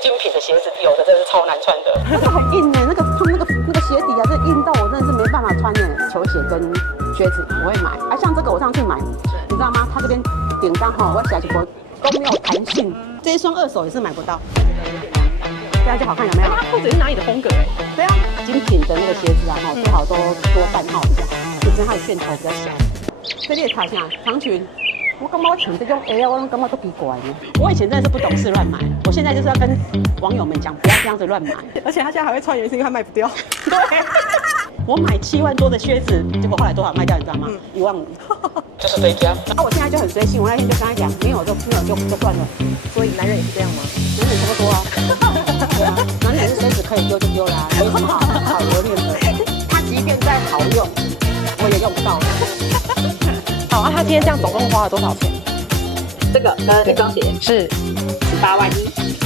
精品的鞋子，有的真的是超难穿的。那个很硬呢，他们那个鞋底啊，这硬到我真的是没办法穿呢。球鞋跟靴子我会买，像这个我上次买，你知道吗？它这边顶上哈，我写起过都没有弹性，这一双二手也是买不到。这样就好看，有没有？它裤子是哪里的风格哎？对啊，精品的那个鞋子啊，哈，最好都多半号一下，其实它的楦头比较小。这里查一下长裙。我感觉我穿这种 L， 我感觉都奇怪呢。我以前真的是不懂事乱买，我现在就是要跟网友们讲，不要这样子乱买。而且他现在还会穿，原因是因为他卖不掉。对，我买7万多的靴子，结果后来多少卖掉，你知道吗？15000。就是这一家。然后我现在就很随性，我那天就跟他讲，没有就算了。所以男人也是这样吗？男人差不多啊。对啊，男人靴子可以丢就丢啦，没什么好留恋的。它即便再好用，我也用不到。好啊，他今天这样总共花了多少钱？这个跟这双鞋是18万1。